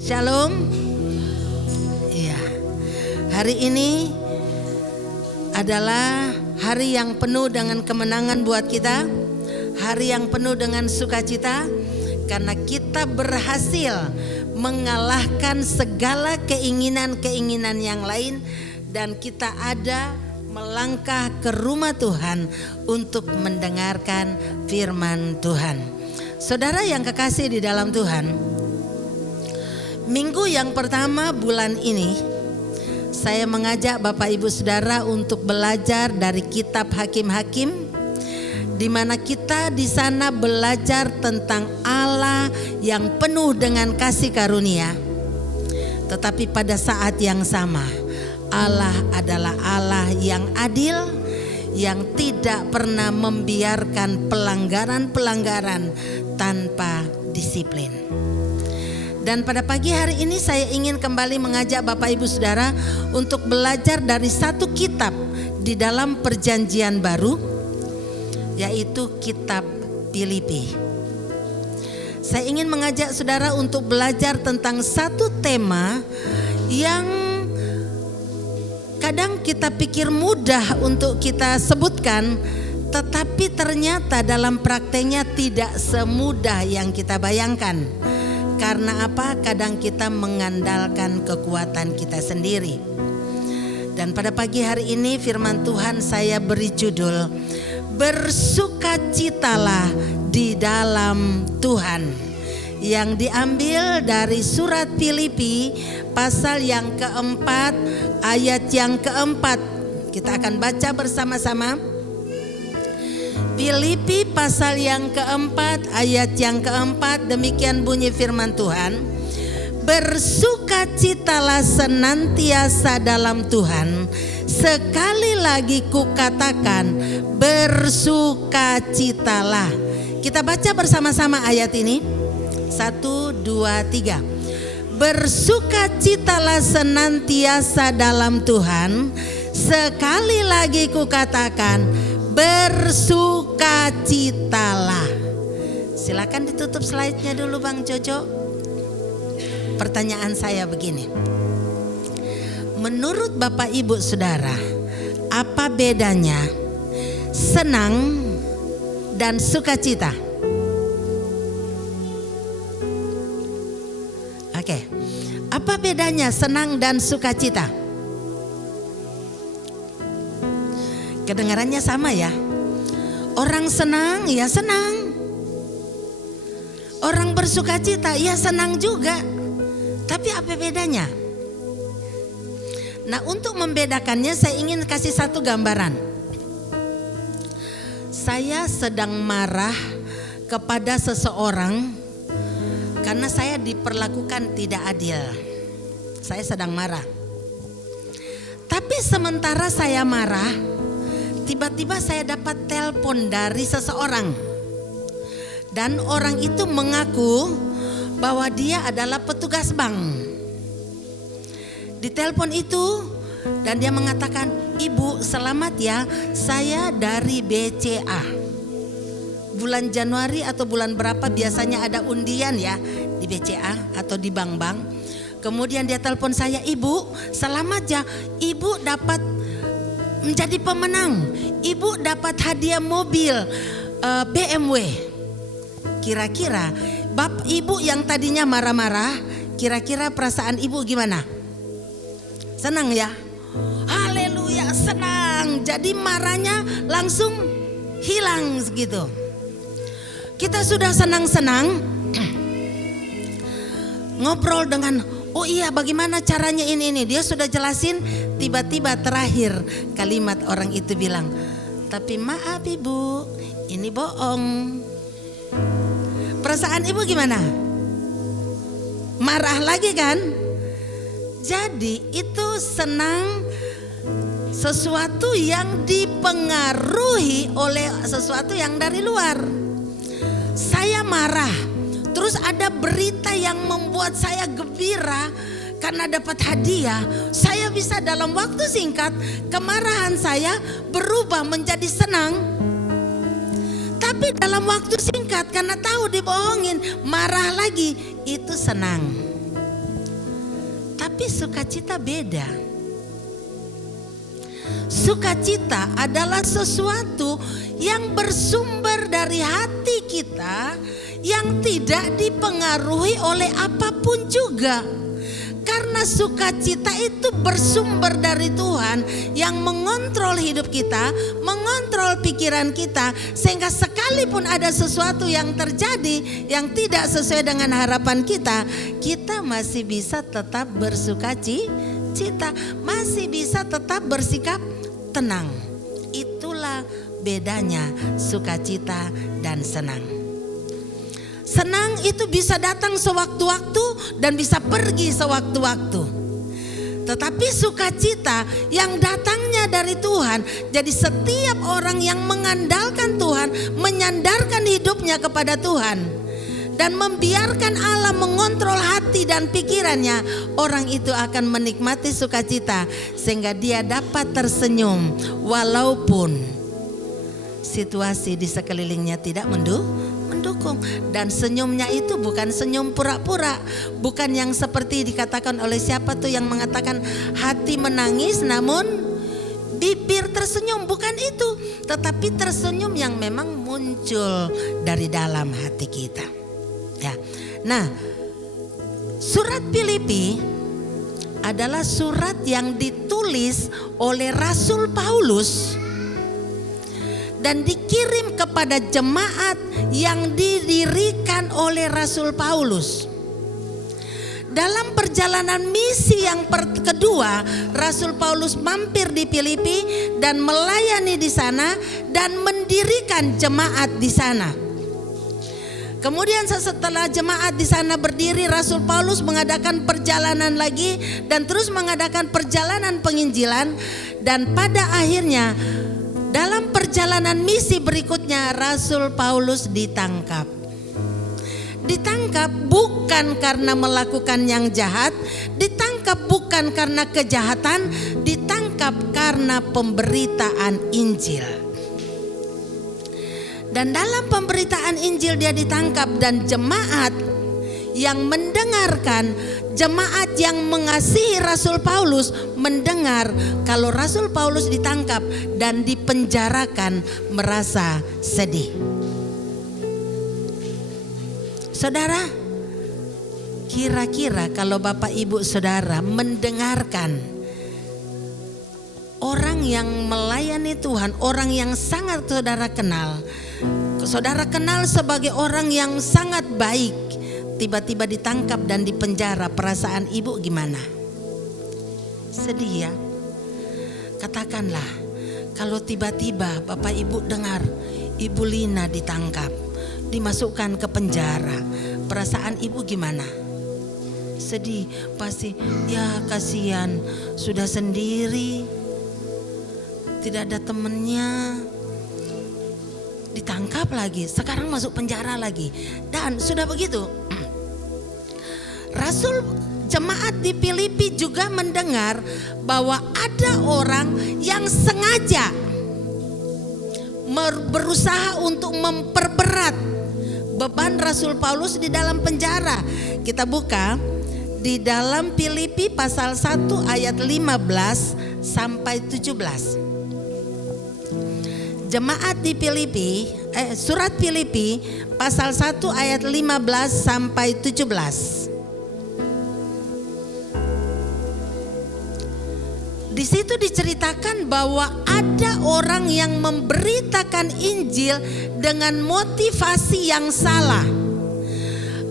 Shalom. Iya. Hari ini adalah hari yang penuh dengan kemenangan buat kita. Hari yang penuh dengan sukacita karena kita berhasil mengalahkan segala keinginan-keinginan yang lain dan kita ada melangkah ke rumah Tuhan untuk mendengarkan firman Tuhan. Saudara yang kekasih di dalam Tuhan, minggu yang pertama bulan ini saya mengajak Bapak Ibu Saudara untuk belajar dari kitab Hakim-Hakim, di mana kita di sana belajar tentang Allah yang penuh dengan kasih karunia. Tetapi pada saat yang sama, Allah adalah Allah yang adil, yang tidak pernah membiarkan pelanggaran-pelanggaran tanpa disiplin. Dan pada pagi hari ini saya ingin kembali mengajak Bapak Ibu Saudara untuk belajar dari satu kitab di dalam Perjanjian Baru, yaitu kitab Filipi. Saya ingin mengajak saudara untuk belajar tentang satu tema yang kadang kita pikir mudah untuk kita sebutkan, tetapi ternyata dalam prakteknya tidak semudah yang kita bayangkan. Karena apa? Kadang kita mengandalkan kekuatan kita sendiri. Dan pada pagi hari ini firman Tuhan saya beri judul, bersukacitalah di dalam Tuhan, yang diambil dari surat Filipi pasal yang keempat ayat yang keempat. Kita akan baca bersama-sama. Filipi pasal yang keempat ayat yang keempat, demikian bunyi firman Tuhan. Bersukacitalah senantiasa dalam Tuhan. Sekali lagi kukatakan, bersukacitalah. Kita baca bersama-sama ayat ini. 1, 2, 3. Bersukacitalah senantiasa dalam Tuhan. Sekali lagi kukatakan, bersukacitalah. Silakan ditutup slide-nya dulu Bang Jojo. Pertanyaan saya begini. Menurut Bapak Ibu Saudara, apa bedanya senang dan sukacita? Oke. Apa bedanya senang dan sukacita? Kedengarannya sama ya. Orang senang ya senang. Orang bersukacita ya senang juga. Tapi apa bedanya? Nah, untuk membedakannya saya ingin kasih satu gambaran. Saya sedang marah kepada seseorang karena saya diperlakukan tidak adil. Saya sedang marah. Tapi sementara saya marah, tiba-tiba saya dapat telepon dari seseorang. Dan orang itu mengaku bahwa dia adalah petugas bank. Di telepon itu dan dia mengatakan, "Ibu selamat ya, saya dari BCA." Bulan Januari atau bulan berapa biasanya ada undian ya di BCA atau di bank-bank. Kemudian dia telepon saya, "Ibu selamat ya, ibu dapat menjadi pemenang. Ibu dapat hadiah mobil BMW." Kira-kira ibu yang tadinya marah-marah, kira-kira perasaan ibu gimana? Senang ya? Haleluya, senang. Jadi marahnya langsung hilang gitu. Kita sudah senang-senang ngobrol dengan, "Oh iya, bagaimana caranya ini?" Dia sudah jelasin. Tiba-tiba terakhir kalimat orang itu bilang, "Tapi maaf ibu, ini bohong." Perasaan ibu gimana? Marah lagi kan? Jadi itu senang sesuatu yang dipengaruhi oleh sesuatu yang dari luar. Saya marah, terus ada berita yang membuat saya gembira karena dapat hadiah. Saya bisa dalam waktu singkat kemarahan saya berubah menjadi senang. Tapi dalam waktu singkat karena tahu dibohongin, marah lagi, itu senang. Tetapi sukacita beda. Sukacita adalah sesuatu yang bersumber dari hati kita, yang tidak dipengaruhi oleh apapun juga. Karena sukacita itu bersumber dari Tuhan yang mengontrol hidup kita, mengontrol pikiran kita, sehingga sekalipun ada sesuatu yang terjadi yang tidak sesuai dengan harapan kita, kita masih bisa tetap bersukacita, masih bisa tetap bersikap tenang. Itulah bedanya sukacita dan senang. Senang itu bisa datang sewaktu-waktu dan bisa pergi sewaktu-waktu. Tetapi sukacita yang datangnya dari Tuhan, jadi setiap orang yang mengandalkan Tuhan, menyandarkan hidupnya kepada Tuhan, dan membiarkan Allah mengontrol hati dan pikirannya, orang itu akan menikmati sukacita sehingga dia dapat tersenyum walaupun situasi di sekelilingnya tidak mendukung. Dan senyumnya itu bukan senyum pura-pura, bukan yang seperti dikatakan oleh siapa tuh yang mengatakan hati menangis namun bibir tersenyum, bukan itu, tetapi tersenyum yang memang muncul dari dalam hati kita. Ya. Nah, surat Filipi adalah surat yang ditulis oleh Rasul Paulus dan dikirim kepada jemaat yang didirikan oleh Rasul Paulus. Dalam perjalanan misi yang kedua, Rasul Paulus mampir di Filipi dan melayani di sana dan mendirikan jemaat di sana. Kemudian setelah jemaat di sana berdiri, Rasul Paulus mengadakan perjalanan lagi dan terus mengadakan perjalanan penginjilan, dan pada akhirnya dalam perjalanan misi berikutnya Rasul Paulus ditangkap. Ditangkap bukan karena melakukan yang jahat, ditangkap bukan karena kejahatan, ditangkap karena pemberitaan Injil. Dan dalam pemberitaan Injil dia ditangkap, dan jemaat yang mendengarkan, jemaat yang mengasihi Rasul Paulus mendengar kalau Rasul Paulus ditangkap dan dipenjarakan merasa sedih. Saudara, kira-kira kalau Bapak Ibu Saudara mendengarkan orang yang melayani Tuhan, orang yang sangat saudara kenal sebagai orang yang sangat baik, tiba-tiba ditangkap dan dipenjara, perasaan ibu gimana? Sedih ya? Katakanlah kalau tiba-tiba Bapak Ibu dengar Ibu Lina ditangkap, dimasukkan ke penjara, perasaan ibu gimana? Sedih pasti, ya kasihan, sudah sendiri, tidak ada temennya, ditangkap lagi, sekarang masuk penjara lagi. Dan sudah begitu, Rasul jemaat di Filipi juga mendengar bahwa ada orang yang sengaja berusaha untuk memperberat beban Rasul Paulus di dalam penjara. Kita buka di dalam Filipi pasal 1 ayat 15 sampai 17. Jemaat di Filipi, surat Filipi pasal 1 ayat 15 sampai 17. Di situ diceritakan bahwa ada orang yang memberitakan Injil dengan motivasi yang salah.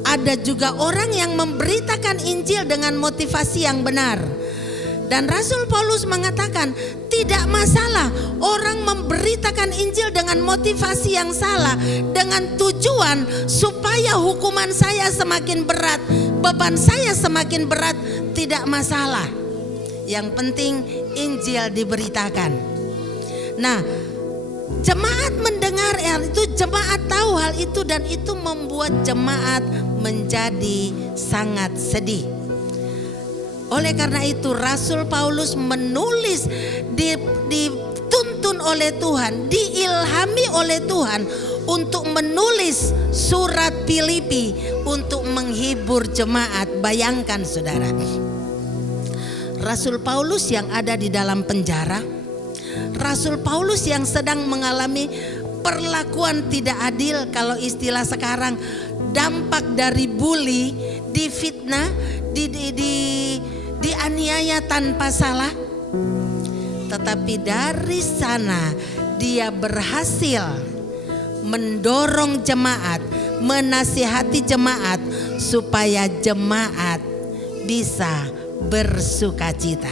Ada juga orang yang memberitakan Injil dengan motivasi yang benar. Dan Rasul Paulus mengatakan, tidak masalah orang memberitakan Injil dengan motivasi yang salah, dengan tujuan supaya hukuman saya semakin berat, beban saya semakin berat, tidak masalah. Yang penting Injil diberitakan. Nah, jemaat mendengar hal itu, jemaat tahu hal itu, dan itu membuat jemaat menjadi sangat sedih. Oleh karena itu Rasul Paulus menulis, dituntun oleh Tuhan, diilhami oleh Tuhan untuk menulis surat Filipi untuk menghibur jemaat. Bayangkan saudara, Rasul Paulus yang ada di dalam penjara, Rasul Paulus yang sedang mengalami perlakuan tidak adil, kalau istilah sekarang dampak dari bully, difitnah, dianiaya tanpa salah. Tetapi dari sana dia berhasil mendorong jemaat, menasihati jemaat supaya jemaat bisa bersukacita.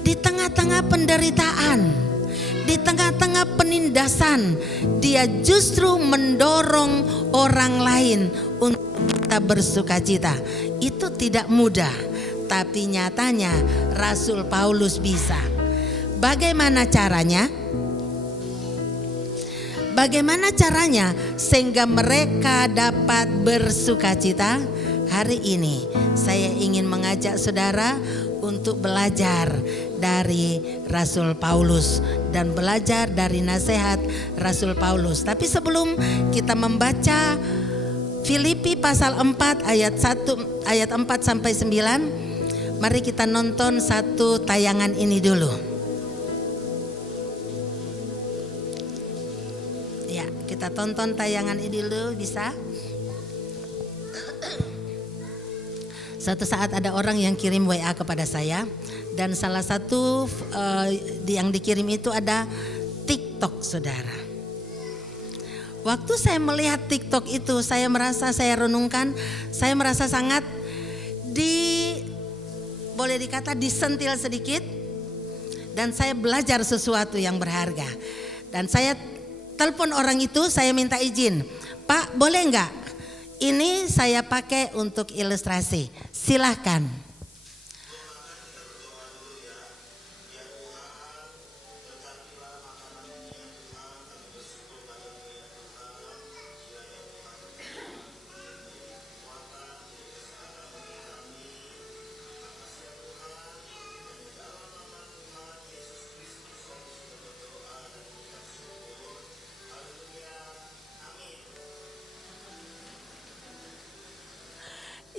Di tengah-tengah penderitaan, di tengah-tengah penindasan, dia justru mendorong orang lain untuk kita bersukacita. Itu tidak mudah, tapi nyatanya Rasul Paulus bisa. Bagaimana caranya? Bagaimana caranya sehingga mereka dapat bersukacita? Hari ini saya ingin mengajak saudara untuk belajar dari Rasul Paulus dan belajar dari nasihat Rasul Paulus. Tapi sebelum kita membaca Filipi pasal 4 ayat 4 sampai 9, mari kita nonton satu tayangan ini dulu. Ya, kita tonton tayangan ini dulu, bisa? Suatu saat ada orang yang kirim WA kepada saya, dan salah satu yang dikirim itu ada TikTok, saudara. Waktu saya melihat TikTok itu, saya renungkan, saya merasa sangat boleh dikata disentil sedikit, dan saya belajar sesuatu yang berharga. Dan saya telepon orang itu, saya minta izin, Pak, boleh enggak? Ini saya pakai untuk ilustrasi. Silahkan.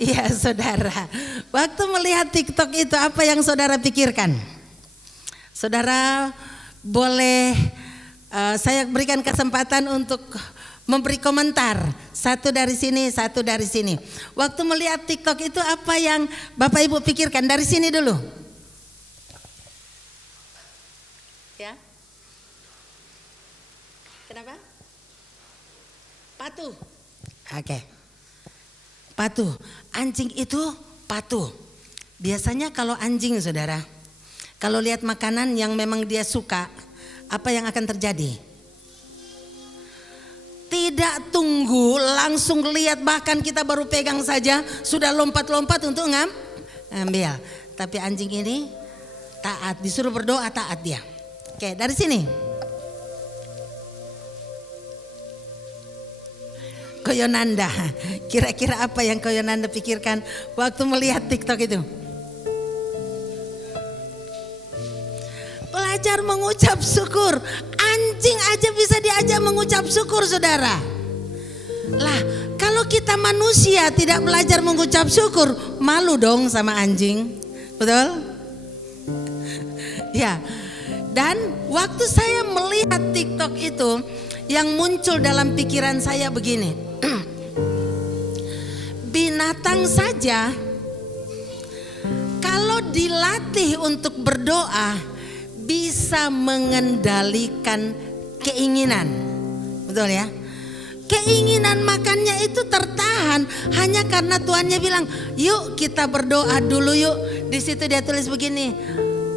Iya, saudara. Waktu melihat TikTok itu, apa yang saudara pikirkan? Saudara boleh saya berikan kesempatan untuk memberi komentar. Satu dari sini, satu dari sini. Waktu melihat TikTok itu, apa yang Bapak Ibu pikirkan? Dari sini dulu. Ya. Kenapa? Patuh. Oke. Patuh. Anjing itu patuh. Biasanya kalau anjing, saudara, kalau lihat makanan yang memang dia suka, apa yang akan terjadi? Tidak tunggu, langsung lihat, bahkan kita baru pegang saja sudah lompat-lompat untuk ngambil. Tapi anjing ini taat, disuruh berdoa taat dia. Oke, dari sini. Koyonanda, kira-kira apa yang Koyonanda pikirkan waktu melihat TikTok itu? Belajar mengucap syukur. Anjing aja bisa diajak mengucap syukur, saudara. Lah, kalau kita manusia tidak belajar mengucap syukur, malu dong sama anjing. Betul? Ya. Dan waktu saya melihat TikTok itu, yang muncul dalam pikiran saya begini. Binatang saja kalau dilatih untuk berdoa bisa mengendalikan keinginan. Betul ya? Keinginan makannya itu tertahan hanya karena Tuhannya bilang, "Yuk kita berdoa dulu yuk." Di situ dia tulis begini,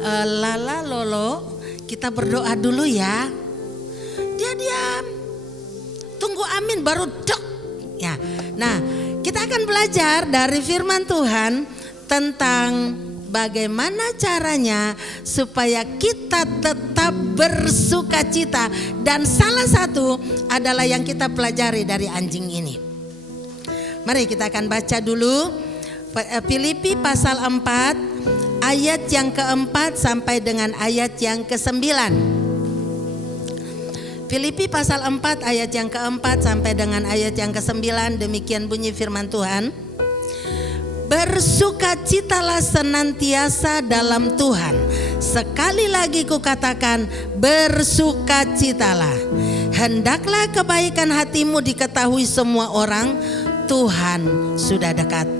"Lala lolo, kita berdoa dulu ya." Dia diam. Tunggu amin baru dok. Ya. Nah, kita akan belajar dari firman Tuhan tentang bagaimana caranya supaya kita tetap bersukacita, dan salah satu adalah yang kita pelajari dari anjing ini. Mari kita akan baca dulu Filipi pasal 4 ayat yang keempat sampai dengan ayat yang ke-9. Filipi pasal 4 ayat yang keempat sampai dengan ayat yang ke-9, demikian bunyi firman Tuhan. bersukacitalah senantiasa dalam Tuhan. Sekali lagi kukatakan, bersukacitalah. Hendaklah kebaikan hatimu diketahui semua orang, Tuhan sudah dekat.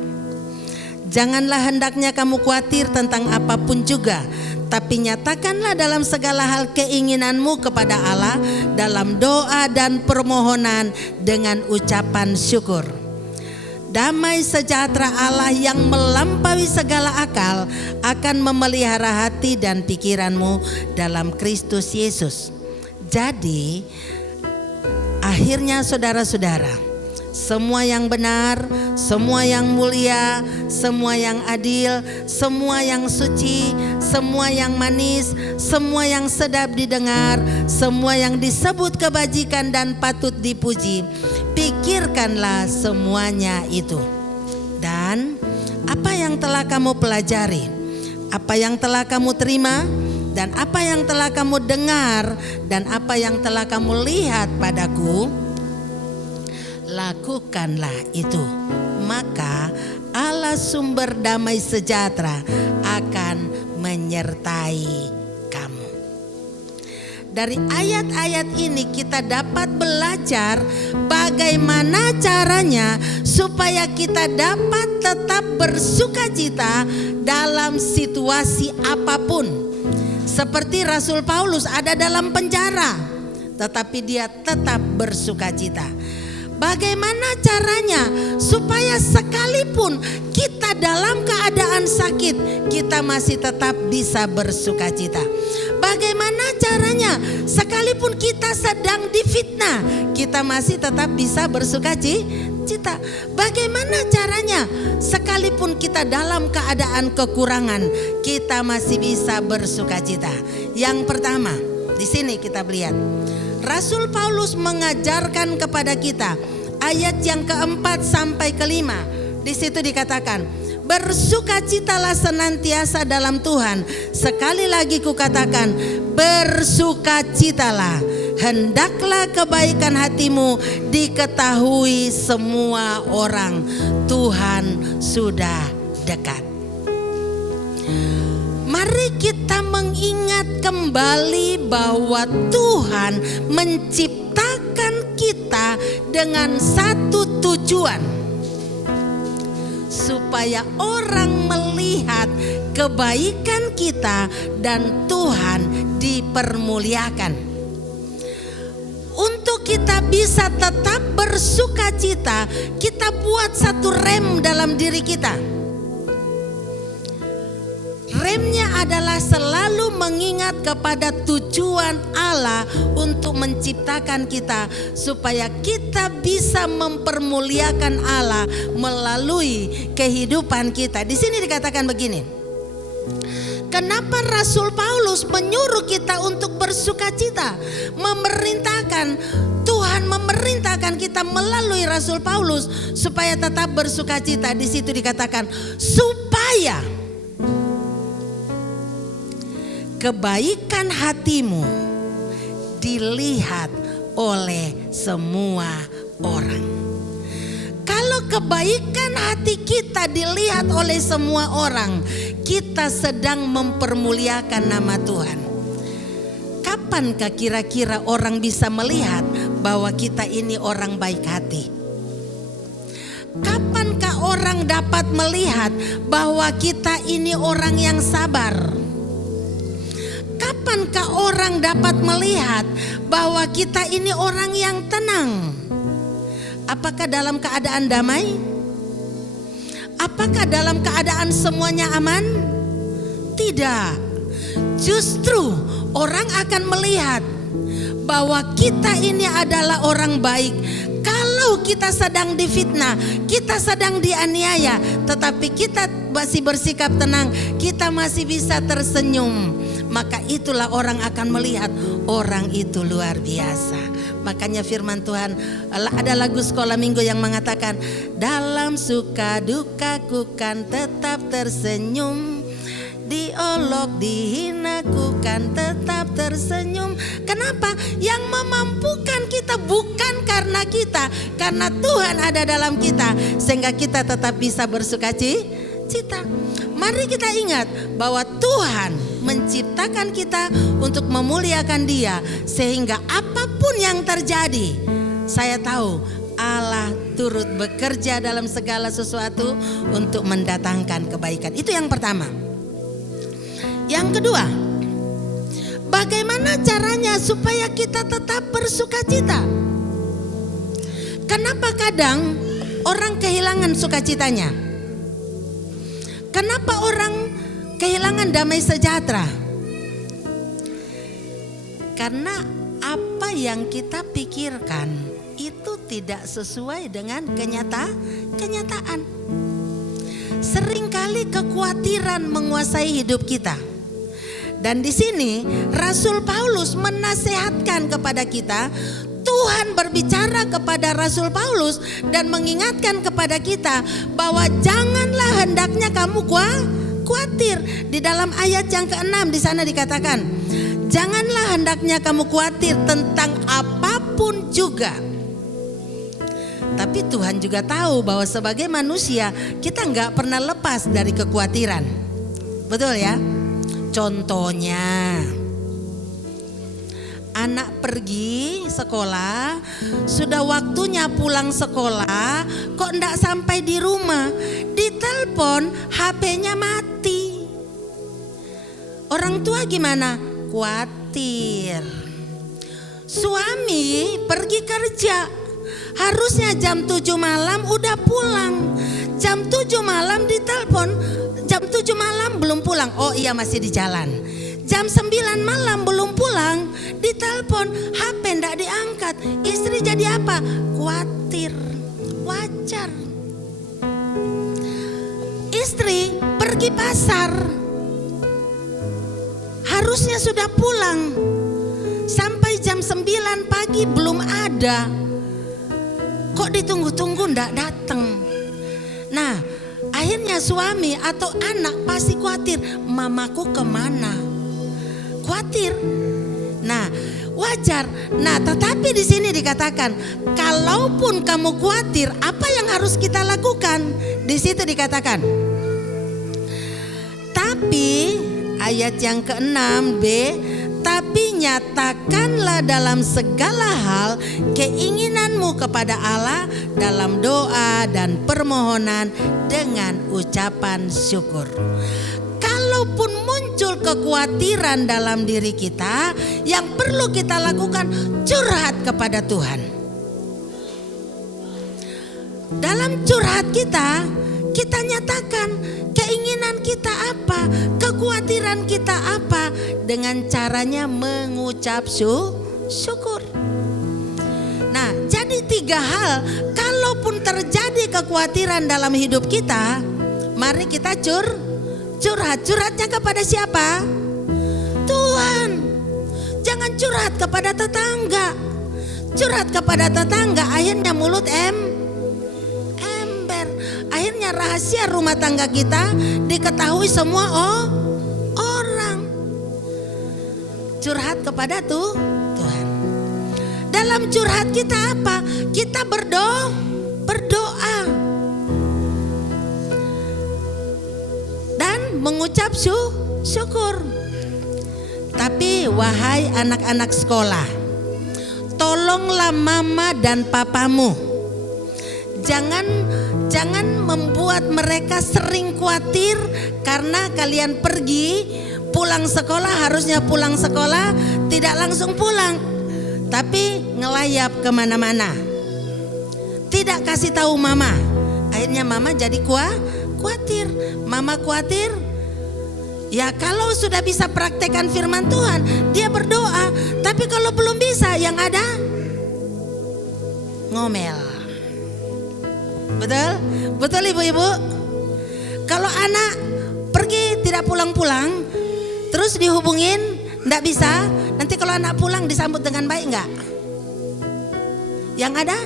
Janganlah hendaknya kamu khawatir tentang apapun juga, tapi nyatakanlah dalam segala hal keinginanmu kepada Allah dalam doa dan permohonan dengan ucapan syukur. Damai sejahtera Allah yang melampaui segala akal akan memelihara hati dan pikiranmu dalam Kristus Yesus. Jadi akhirnya saudara-saudara, semua yang benar, semua yang mulia, semua yang adil, semua yang suci, semua yang manis, semua yang sedap didengar, semua yang disebut kebajikan dan patut dipuji, pikirkanlah semuanya itu. Dan apa yang telah kamu pelajari, apa yang telah kamu terima, dan apa yang telah kamu dengar, dan apa yang telah kamu lihat padaku, lakukanlah itu, maka Allah sumber damai sejahtera akan menyertai kamu. Dari ayat-ayat ini kita dapat belajar bagaimana caranya supaya kita dapat tetap bersukacita dalam situasi apapun. Seperti Rasul Paulus ada dalam penjara, tetapi dia tetap bersukacita. Bagaimana caranya supaya sekalipun kita dalam keadaan sakit, kita masih tetap bisa bersukacita? Bagaimana caranya sekalipun kita sedang difitnah, kita masih tetap bisa bersukacita? Bagaimana caranya sekalipun kita dalam keadaan kekurangan, kita masih bisa bersukacita? Yang pertama, di sini kita lihat Rasul Paulus mengajarkan kepada kita ayat yang keempat sampai kelima. Di situ dikatakan, bersukacitalah senantiasa dalam Tuhan. Sekali lagi kukatakan, bersukacitalah. Hendaklah kebaikan hatimu diketahui semua orang, Tuhan sudah dekat. Mari kita mengingat kembali bahwa Tuhan menciptakan kita dengan satu tujuan, supaya orang melihat kebaikan kita dan Tuhan dipermuliakan. Untuk kita bisa tetap bersukacita, kita buat satu rem dalam diri kita. Remnya adalah selalu mengingat kepada tujuan Allah untuk menciptakan kita, supaya kita bisa mempermuliakan Allah melalui kehidupan kita. Di sini dikatakan begini, kenapa Rasul Paulus menyuruh kita untuk bersukacita? Tuhan memerintahkan kita melalui Rasul Paulus supaya tetap bersukacita. Di situ dikatakan supaya kebaikan hatimu dilihat oleh semua orang. Kalau kebaikan hati kita dilihat oleh semua orang, kita sedang mempermuliakan nama Tuhan. Kapankah kira-kira orang bisa melihat bahwa kita ini orang baik hati? Kapankah orang dapat melihat bahwa kita ini orang yang sabar? Kapankah orang dapat melihat bahwa kita ini orang yang tenang? Apakah dalam keadaan damai? Apakah dalam keadaan semuanya aman? Tidak. Justru orang akan melihat bahwa kita ini adalah orang baik. Kalau kita sedang difitnah, kita sedang dianiaya, tetapi kita masih bersikap tenang, kita masih bisa tersenyum, maka itulah orang akan melihat orang itu luar biasa. Makanya firman Tuhan, ada lagu sekolah minggu yang mengatakan, dalam suka dukaku kan tetap tersenyum, diolok dihinaku kan tetap tersenyum. Kenapa? Yang memampukan kita bukan karena kita, karena Tuhan ada dalam kita, sehingga kita tetap bisa bersukacita. sukacita. Mari kita ingat bahwa Tuhan menciptakan kita untuk memuliakan Dia, sehingga apapun yang terjadi, saya tahu Allah turut bekerja dalam segala sesuatu untuk mendatangkan kebaikan. Itu yang pertama. Yang kedua, bagaimana caranya supaya kita tetap bersukacita? Kenapa kadang orang kehilangan sukacitanya? Kenapa orang kehilangan damai sejahtera? Karena apa yang kita pikirkan itu tidak sesuai dengan kenyataan. Seringkali kekhawatiran menguasai hidup kita. Dan di sini Rasul Paulus menasihatkan kepada kita. Tuhan berbicara kepada Rasul Paulus dan mengingatkan kepada kita bahwa janganlah hendaknya kamu khawatir. Di dalam ayat yang ke-6 di sana dikatakan, janganlah hendaknya kamu khawatir tentang apapun juga. Tapi Tuhan juga tahu bahwa sebagai manusia kita nggak pernah lepas dari kekhawatiran. Betul ya? Contohnya, anak pergi sekolah, sudah waktunya pulang sekolah, kok enggak sampai di rumah, ditelepon HP-nya mati. Orang tua gimana? Khawatir. Suami pergi kerja, harusnya jam 7 malam udah pulang. Jam 7 malam ditelepon, jam 7 malam belum pulang. Oh iya, masih di jalan. Jam 9 malam belum pulang, ditelepon, HP ndak diangkat. Istri jadi apa? Khawatir. Wajar. Istri pergi pasar, harusnya sudah pulang, sampai jam 9 pagi belum ada. Kok ditunggu-tunggu ndak datang? Nah, akhirnya suami atau anak pasti khawatir, mamaku kemana? Khawatir. Nah, wajar. Nah, tetapi di sini dikatakan, kalaupun kamu khawatir, apa yang harus kita lakukan? Di situ dikatakan. Tapi ayat yang ke-6b, tapi nyatakanlah dalam segala hal keinginanmu kepada Allah dalam doa dan permohonan dengan ucapan syukur. Kalaupun muncul kekhawatiran dalam diri kita, yang perlu kita lakukan curhat kepada Tuhan. Dalam curhat kita nyatakan keinginan kita apa, kekhawatiran kita apa, dengan caranya mengucap syukur. Nah, jadi 3 hal. Kalaupun terjadi kekhawatiran dalam hidup kita, mari kita curhat. Curhatnya kepada siapa? Tuhan. Jangan curhat kepada tetangga. Curhat kepada tetangga, akhirnya mulut ember. Akhirnya rahasia rumah tangga kita diketahui semua orang. Curhat kepada Tuhan. Dalam curhat kita apa? Kita berdoa. Dan mengucap syukur. Tapi wahai anak-anak sekolah, tolonglah mama dan papamu. Jangan membuat mereka sering khawatir karena kalian pergi pulang sekolah, harusnya pulang sekolah tidak langsung pulang, tapi ngelayap kemana-mana. Tidak kasih tahu mama. Akhirnya mama jadi khawatir. Mama khawatir. Ya kalau sudah bisa praktekkan firman Tuhan, dia berdoa. Tapi kalau belum bisa, yang ada ngomel. Betul? Betul ibu-ibu? Kalau anak pergi tidak pulang-pulang, terus dihubungin, enggak bisa. Nanti kalau anak pulang disambut dengan baik enggak? Yang ada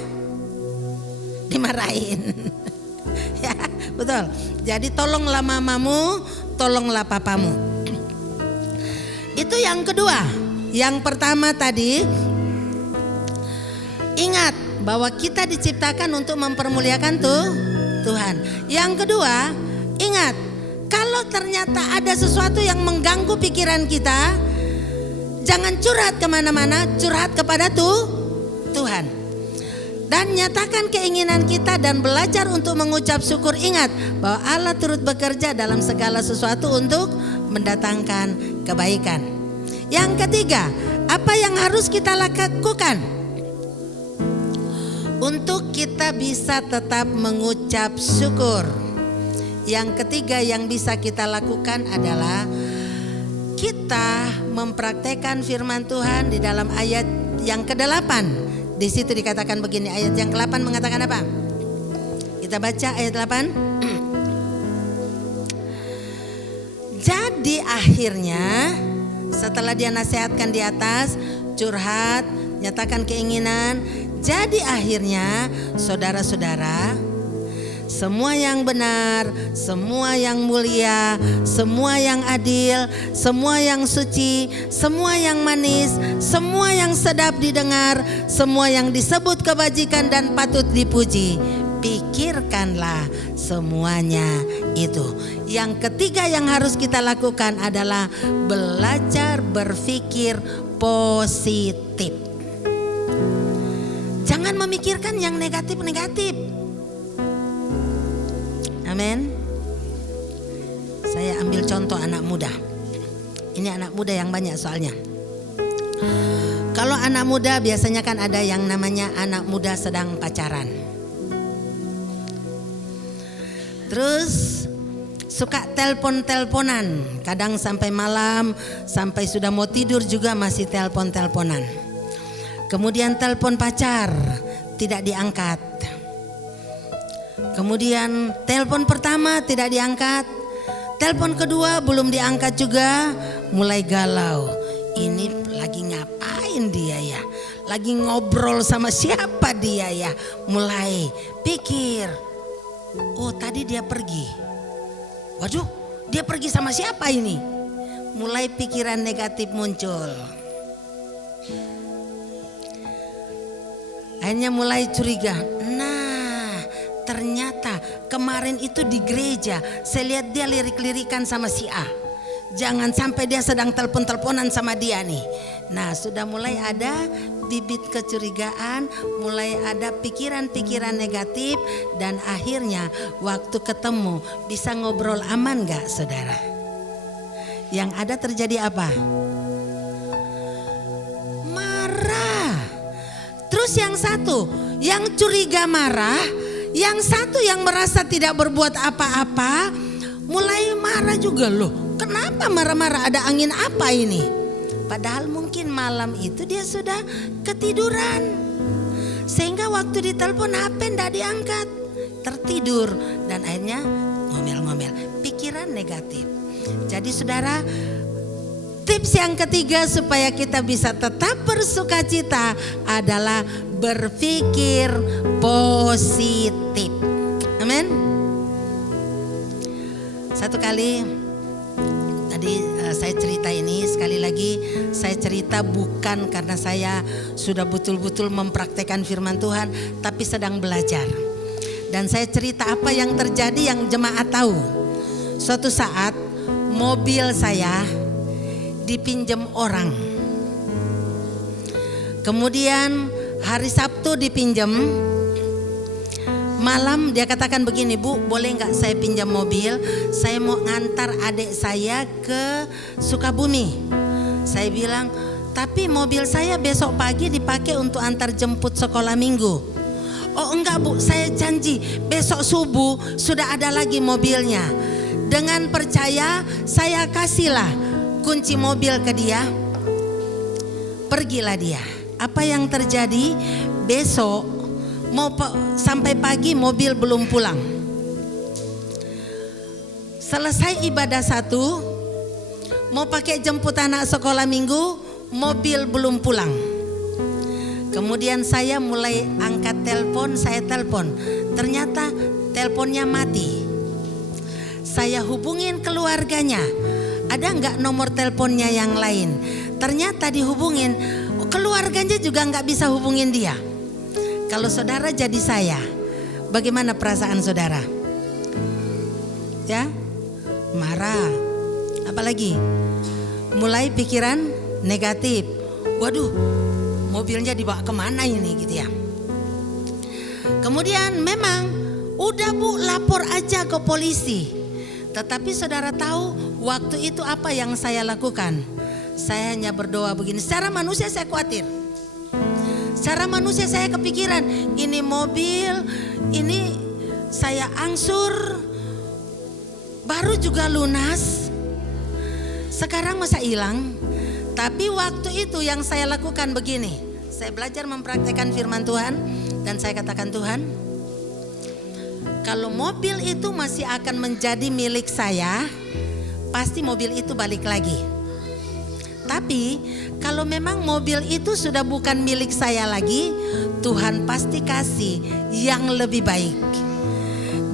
dimarahin. Ya, betul. Jadi tolonglah mamamu, tolonglah papamu. Itu yang kedua. Yang pertama tadi, ingat bahwa kita diciptakan untuk mempermuliakan Tuhan. Yang kedua, Ingat, kalau ternyata ada sesuatu yang mengganggu pikiran kita, jangan curhat kemana-mana, curhat kepada Tuhan. Dan nyatakan keinginan kita dan belajar untuk mengucap syukur. Ingat bahwa Allah turut bekerja dalam segala sesuatu untuk mendatangkan kebaikan. Yang ketiga, apa yang harus kita lakukan untuk kita bisa tetap mengucap syukur? Yang ketiga yang bisa kita lakukan adalah kita mempraktekkan firman Tuhan di dalam ayat yang ke-8. Di situ dikatakan begini, ayat yang ke-8 mengatakan apa? Kita baca ayat 8. Jadi akhirnya setelah dia nasihatkan di atas, curhat, nyatakan keinginan. Jadi akhirnya saudara-saudara, semua yang benar, semua yang mulia, semua yang adil, semua yang suci, semua yang manis, semua yang sedap didengar, semua yang disebut kebajikan dan patut dipuji, pikirkanlah semuanya itu. Yang ketiga yang harus kita lakukan adalah belajar berpikir positif. Jangan memikirkan yang negatif-negatif. Amin. Saya ambil contoh anak muda. Ini anak muda yang banyak soalnya. Kalau anak muda biasanya kan ada yang namanya anak muda sedang pacaran. Terus suka telpon-telponan. Kadang sampai malam, sampai sudah mau tidur juga masih telpon-telponan. Kemudian telpon pacar, tidak diangkat. Kemudian telepon pertama tidak diangkat, telepon kedua belum diangkat juga, mulai galau. Ini lagi ngapain dia ya? Lagi ngobrol sama siapa dia ya? Mulai pikir, oh tadi dia pergi. Waduh, dia pergi sama siapa ini? Mulai pikiran negatif muncul. Akhirnya mulai curiga. Ternyata kemarin itu di gereja saya lihat dia lirik-lirikan sama si A. Jangan sampai dia sedang telepon-teleponan sama dia nih. Nah, sudah mulai ada bibit kecurigaan, mulai ada pikiran-pikiran negatif, dan akhirnya waktu ketemu bisa ngobrol aman gak saudara? Yang ada terjadi apa? Marah. Terus yang satu, yang curiga marah, yang satu yang merasa tidak berbuat apa-apa mulai marah juga. Loh, kenapa marah-marah? Ada angin apa ini? Padahal mungkin malam itu dia sudah ketiduran, sehingga waktu ditelepon HP tidak diangkat, tertidur, dan akhirnya ngomel-ngomel, pikiran negatif. Jadi saudara, tips yang ketiga supaya kita bisa tetap bersukacita adalah berpikir positif. Amin. Satu kali tadi saya cerita ini, sekali lagi saya cerita bukan karena saya sudah betul-betul mempraktekkan firman Tuhan, tapi sedang belajar. Dan saya cerita apa yang terjadi yang jemaat tahu. Suatu saat mobil saya dipinjam orang. Kemudian hari Sabtu dipinjam. Malam dia katakan begini, Bu, boleh gak saya pinjam mobil? Saya mau ngantar adik saya ke Sukabumi. Saya bilang, tapi mobil saya besok pagi dipakai untuk antar jemput sekolah minggu. Oh enggak Bu, saya janji besok subuh sudah ada lagi mobilnya. Dengan percaya saya kasihlah kunci mobil ke dia. Pergilah dia. Apa yang terjadi? Besok mau sampai pagi mobil belum pulang. Selesai ibadah satu, mau pakai jemput anak sekolah minggu, mobil belum pulang. Kemudian saya mulai angkat telepon, saya telepon. Ternyata teleponnya mati. Saya hubungin keluarganya. Ada nggak nomor teleponnya yang lain? Ternyata dihubungin, keluarganya juga nggak bisa hubungin dia. Kalau saudara jadi saya, bagaimana perasaan saudara? ya, marah. Apalagi mulai pikiran negatif. Waduh, mobilnya dibawa kemana ini gitu ya. Kemudian memang udah Bu, lapor aja ke polisi. Tetapi saudara tahu waktu itu apa yang saya lakukan? Saya hanya berdoa begini. Secara manusia saya khawatir. Secara manusia saya kepikiran, ini mobil, ini saya angsur, baru juga lunas, sekarang masa hilang. Tapi waktu itu yang saya lakukan begini. Saya belajar mempraktekkan firman Tuhan. Dan saya katakan, Tuhan, kalau mobil itu masih akan menjadi milik saya, pasti mobil itu balik lagi. Tapi kalau memang mobil itu sudah bukan milik saya lagi, Tuhan pasti kasih yang lebih baik.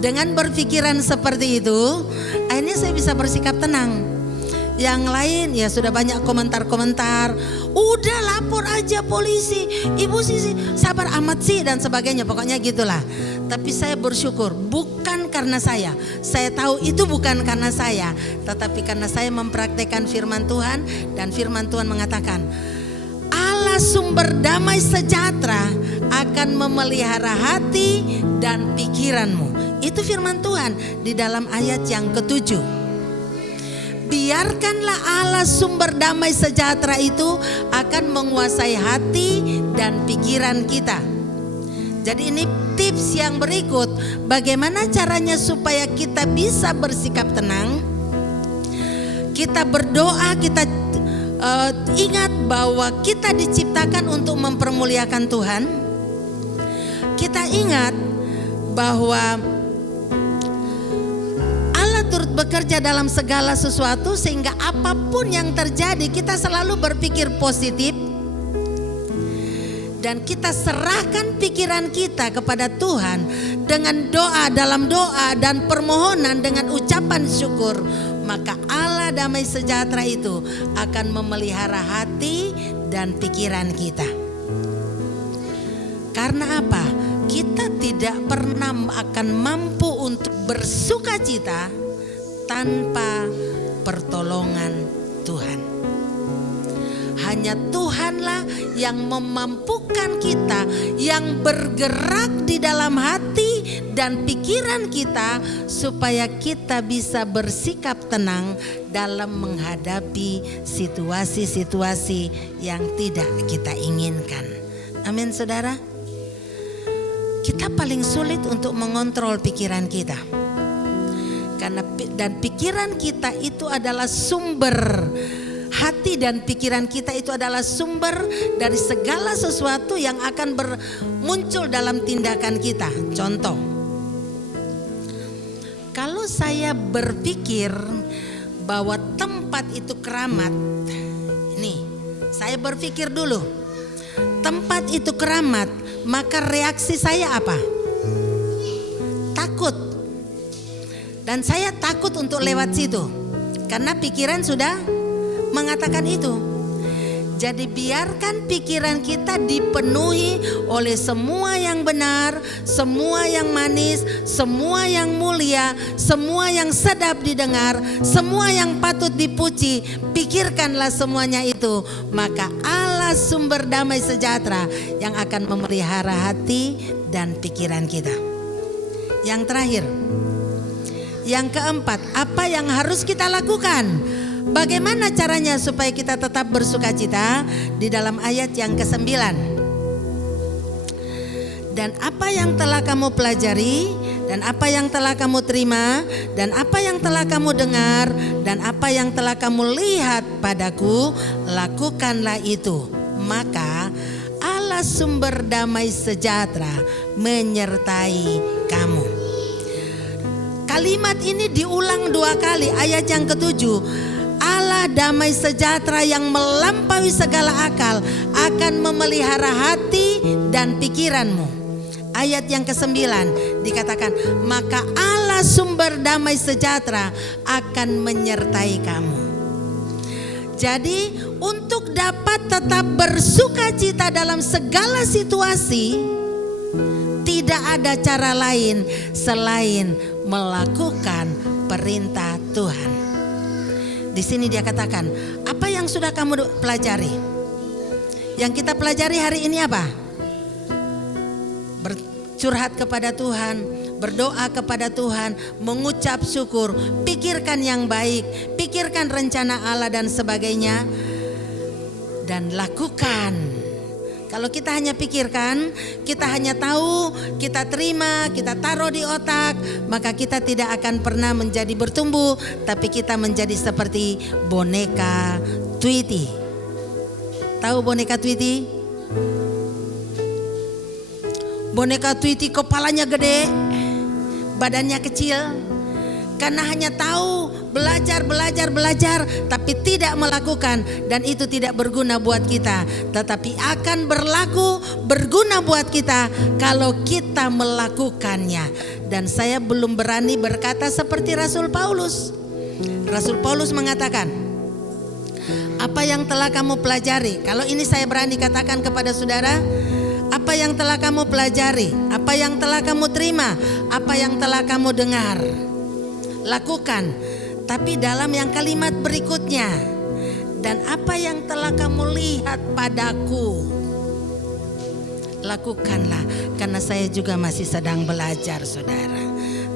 Dengan berpikiran seperti itu, akhirnya saya bisa bersikap tenang. Yang lain ya sudah banyak komentar-komentar, udah lapor aja polisi, Ibu Sisi sabar amat sih dan sebagainya, pokoknya gitulah. Tapi saya bersyukur bukan karena saya tahu itu bukan karena saya, tetapi karena saya mempraktekkan firman Tuhan. Dan firman Tuhan mengatakan Allah sumber damai sejahtera akan memelihara hati dan pikiranmu. Itu firman Tuhan di dalam ayat yang ke-7. Biarkanlah Allah sumber damai sejahtera itu akan menguasai hati dan pikiran kita. Jadi ini tips yang berikut, bagaimana caranya supaya kita bisa bersikap tenang. Kita berdoa, kita ingat bahwa kita diciptakan untuk mempermuliakan Tuhan. Kita ingat bahwa Allah turut bekerja dalam segala sesuatu, sehingga apapun yang terjadi kita selalu berpikir positif. Dan kita serahkan pikiran kita kepada Tuhan dengan doa, dalam doa dan permohonan dengan ucapan syukur. Maka Allah damai sejahtera itu akan memelihara hati dan pikiran kita. Karena apa? Kita tidak pernah akan mampu untuk bersuka cita tanpa pertolongan Tuhan. Hanya Tuhanlah yang memampukan kita, yang bergerak di dalam hati dan pikiran kita, supaya kita bisa bersikap tenang dalam menghadapi situasi-situasi yang tidak kita inginkan. Amin saudara. Kita paling sulit untuk mengontrol pikiran kita. Dan pikiran kita itu adalah sumber, hati dan pikiran kita itu adalah sumber dari segala sesuatu yang akan muncul dalam tindakan kita. Contoh, kalau saya berpikir bahwa tempat itu keramat, nih saya berpikir dulu, tempat itu keramat, maka reaksi saya apa? Takut. Dan saya takut untuk lewat situ karena pikiran sudah mengatakan itu. Jadi biarkan pikiran kita dipenuhi oleh semua yang benar, semua yang manis, semua yang mulia, semua yang sedap didengar, semua yang patut dipuji. Pikirkanlah semuanya itu, maka Allah sumber damai sejahtera yang akan memelihara hati dan pikiran kita. Yang terakhir, yang keempat, apa yang harus kita lakukan? Bagaimana caranya supaya kita tetap bersukacita? Di dalam ayat yang ke-9. Dan apa yang telah kamu pelajari, dan apa yang telah kamu terima, dan apa yang telah kamu dengar, dan apa yang telah kamu lihat padaku, lakukanlah itu. Maka Allah sumber damai sejahtera menyertai kamu. Kalimat ini diulang 2 kali, ayat yang ke-7. Allah damai sejahtera yang melampaui segala akal akan memelihara hati dan pikiranmu. Ayat yang ke-9 dikatakan, maka Allah sumber damai sejahtera akan menyertai kamu. Jadi untuk dapat tetap bersukacita dalam segala situasi, tidak ada cara lain selain melakukan perintah Tuhan. Di sini dia katakan, apa yang sudah kamu pelajari? Yang kita pelajari hari ini apa? Bercurhat kepada Tuhan, berdoa kepada Tuhan, mengucap syukur, pikirkan yang baik, pikirkan rencana Allah dan sebagainya, dan lakukan. Kalau kita hanya pikirkan, kita hanya tahu, kita terima, kita taruh di otak, maka kita tidak akan pernah menjadi bertumbuh, tapi kita menjadi seperti boneka Tweety. Tahu boneka Tweety? Boneka Tweety kepalanya gede, badannya kecil, karena hanya tahu belajar, tapi tidak melakukan, dan itu tidak berguna buat kita. Tetapi akan berguna buat kita kalau kita melakukannya. Dan saya belum berani berkata seperti Rasul Paulus. Rasul Paulus mengatakan, apa yang telah kamu pelajari? Kalau ini saya berani katakan kepada saudara, apa yang telah kamu pelajari, apa yang telah kamu terima, apa yang telah kamu dengar, lakukan. Tapi dalam yang kalimat berikutnya, dan apa yang telah kamu lihat padaku, lakukanlah. Karena saya juga masih sedang belajar, saudara.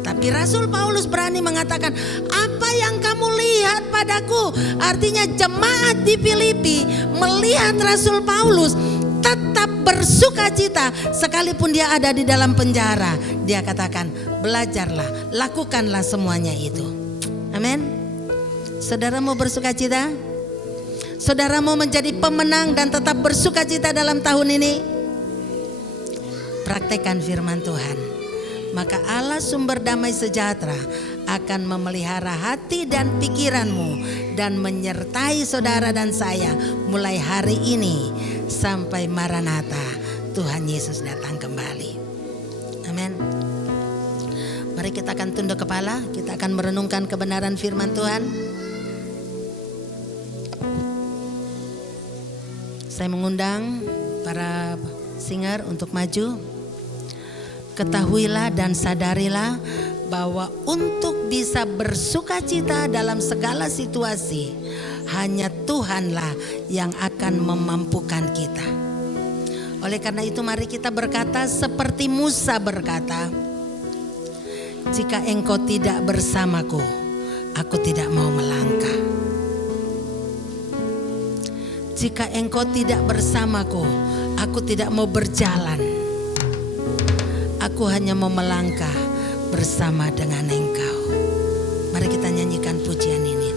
Tapi Rasul Paulus berani mengatakan, apa yang kamu lihat padaku. Artinya jemaat di Filipi melihat Rasul Paulus tetap bersuka cita sekalipun dia ada di dalam penjara. Dia katakan, belajarlah, lakukanlah semuanya itu. Amin. Saudara mau bersuka cita? Saudara mau menjadi pemenang dan tetap bersuka cita dalam tahun ini? Praktekkan firman Tuhan. Maka Allah sumber damai sejahtera akan memelihara hati dan pikiranmu dan menyertai saudara dan saya mulai hari ini sampai Maranatha, Tuhan Yesus datang kembali. Amin. Mari kita akan tunduk kepala, kita akan merenungkan kebenaran firman Tuhan. Saya mengundang para singer untuk maju. Ketahuilah dan sadarilah bahwa untuk bisa bersuka cita dalam segala situasi, hanya Tuhanlah yang akan memampukan kita. Oleh karena itu mari kita berkata seperti Musa berkata, jika engkau tidak bersamaku, aku tidak mau melangkah. Jika engkau tidak bersamaku, aku tidak mau berjalan. Aku hanya mau melangkah bersama dengan engkau. Mari kita nyanyikan pujian ini.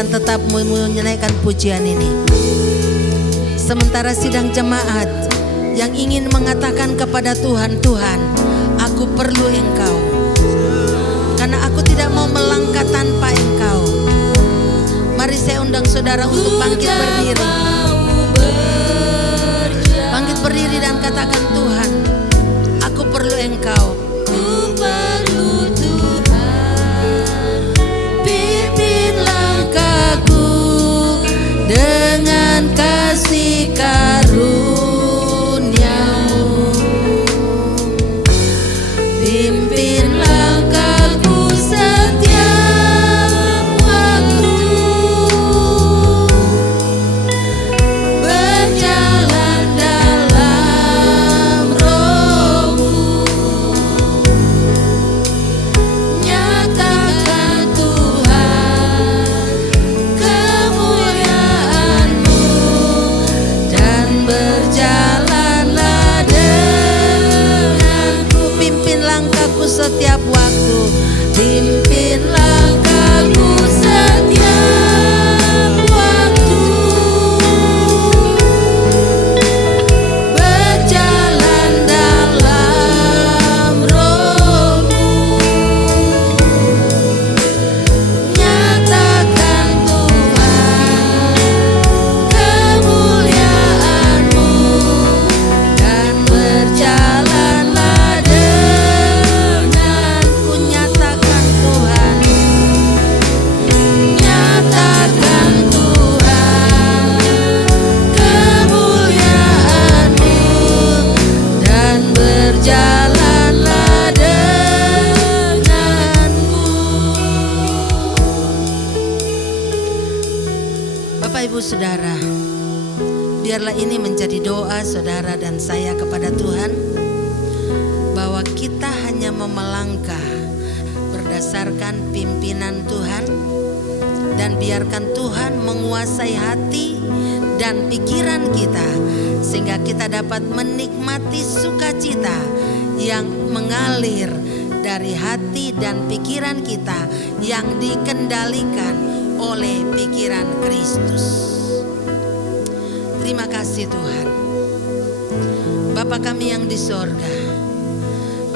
Tetap menyanyikan pujian ini. Sementara sidang jemaat yang ingin mengatakan kepada Tuhan, Tuhan, aku perlu Engkau, karena aku tidak mau melangkah tanpa Engkau. Mari saya undang saudara untuk bangkit berdiri. Bangkit berdiri dan katakan, Tuhan, aku perlu Engkau. Ku perlu Tuhan, pimpin langkahku dengan kasih karunia-Mu. Pimpin langkahku setiap waktu. setiap waktu, pimpin langkahku setiap waktu, berjalan dalam roh-Mu, nyatakan Tuhan kemuliaan-Mu, dan berjalanlah denganku. Nyatakan Tuhan, nyatakan Tuhan kemuliaan-Mu, dan berjalanlah denganku. Bapak Ibu Saudara, biarlah ini menjadi doa saudara dan saya kepada Tuhan, bahwa kita hanya melangkah berdasarkan pimpinan Tuhan, dan biarkan Tuhan menguasai hati dan pikiran kita, sehingga kita dapat menikmati sukacita yang mengalir dari hati dan pikiran kita yang dikendalikan oleh pikiran Kristus. Terima kasih Tuhan. Bapa kami yang di sorga,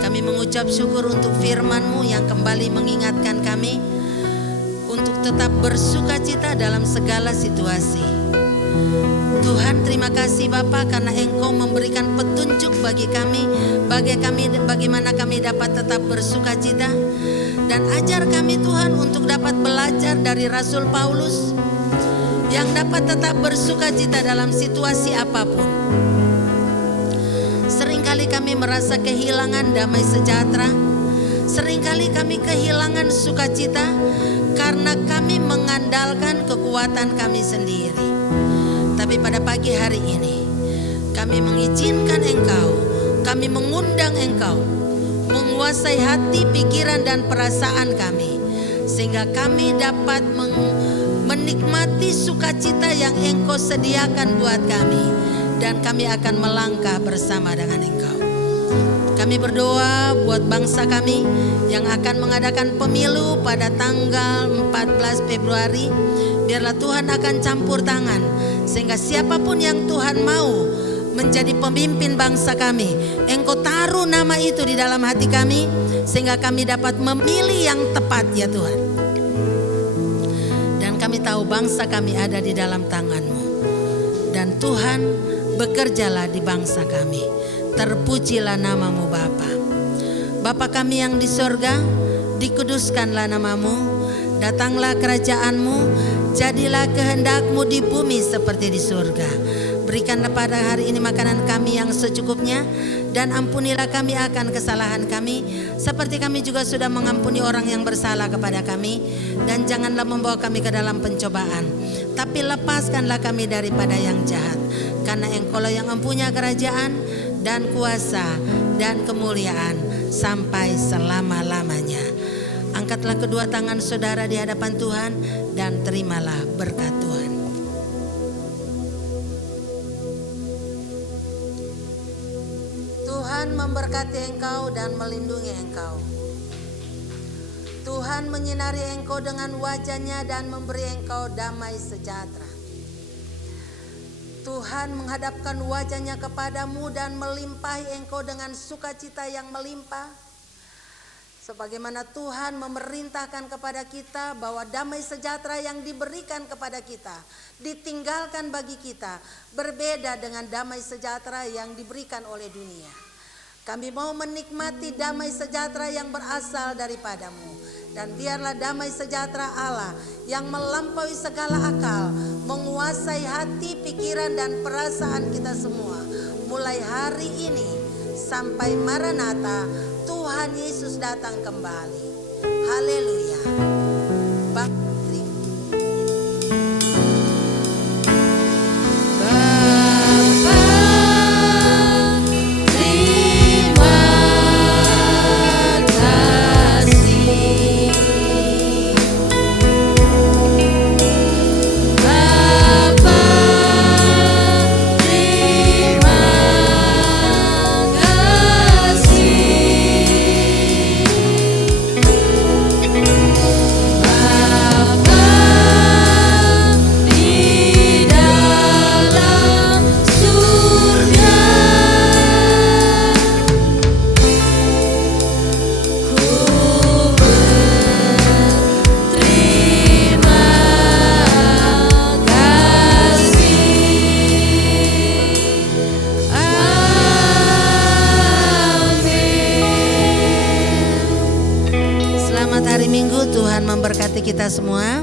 kami mengucap syukur untuk firman-Mu yang kembali mengingatkan kami untuk tetap bersukacita dalam segala situasi. Tuhan, terima kasih Bapa, karena Engkau memberikan petunjuk bagi kami, bagaimana kami dapat tetap bersukacita. Dan ajar kami Tuhan untuk dapat belajar dari Rasul Paulus yang dapat tetap bersukacita dalam situasi apapun. Seringkali kami merasa kehilangan damai sejahtera, seringkali kami kehilangan sukacita karena kami mengandalkan kekuatan kami sendiri. Tapi pada pagi hari ini kami mengizinkan Engkau, kami mengundang Engkau menguasai hati, pikiran dan perasaan kami, sehingga kami dapat menikmati sukacita yang Engkau sediakan buat kami, dan kami akan melangkah bersama dengan Engkau. Kami berdoa buat bangsa kami yang akan mengadakan pemilu pada tanggal 14 Februari. Biarlah Tuhan akan campur tangan, sehingga siapapun yang Tuhan mau menjadi pemimpin bangsa kami, Engkau taruh nama itu di dalam hati kami, sehingga kami dapat memilih yang tepat ya Tuhan. Dan kami tahu bangsa kami ada di dalam tangan-Mu, dan Tuhan bekerjalah di bangsa kami. Terpujilah nama-Mu Bapa. Bapa kami yang di sorga, dikuduskanlah nama-Mu, datanglah kerajaan-Mu, jadilah kehendak-Mu di bumi seperti di surga. Berikanlah pada hari ini makanan kami yang secukupnya, dan ampunilah kami akan kesalahan kami, seperti kami juga sudah mengampuni orang yang bersalah kepada kami. Dan janganlah membawa kami ke dalam pencobaan, tapi lepaskanlah kami daripada yang jahat. Karena Engkau-lah yang mempunyai kerajaan dan kuasa dan kemuliaan sampai selama-lamanya. Angkatlah kedua tangan saudara di hadapan Tuhan dan terimalah berkat Tuhan. Tuhan memberkati engkau dan melindungi engkau. Tuhan menyinari engkau dengan wajah-Nya dan memberi engkau damai sejahtera. Tuhan menghadapkan wajah-Nya kepadamu dan melimpahi engkau dengan sukacita yang melimpah. Sebagaimana Tuhan memerintahkan kepada kita bahwa damai sejahtera yang diberikan kepada kita, ditinggalkan bagi kita, berbeda dengan damai sejahtera yang diberikan oleh dunia. Kami mau menikmati damai sejahtera yang berasal daripada-Mu. Dan biarlah damai sejahtera Allah yang melampaui segala akal menguasai hati, pikiran dan perasaan kita semua, mulai hari ini sampai Maranatha, Tuhan Yesus datang kembali. Haleluya. Minggu. Tuhan memberkati kita semua.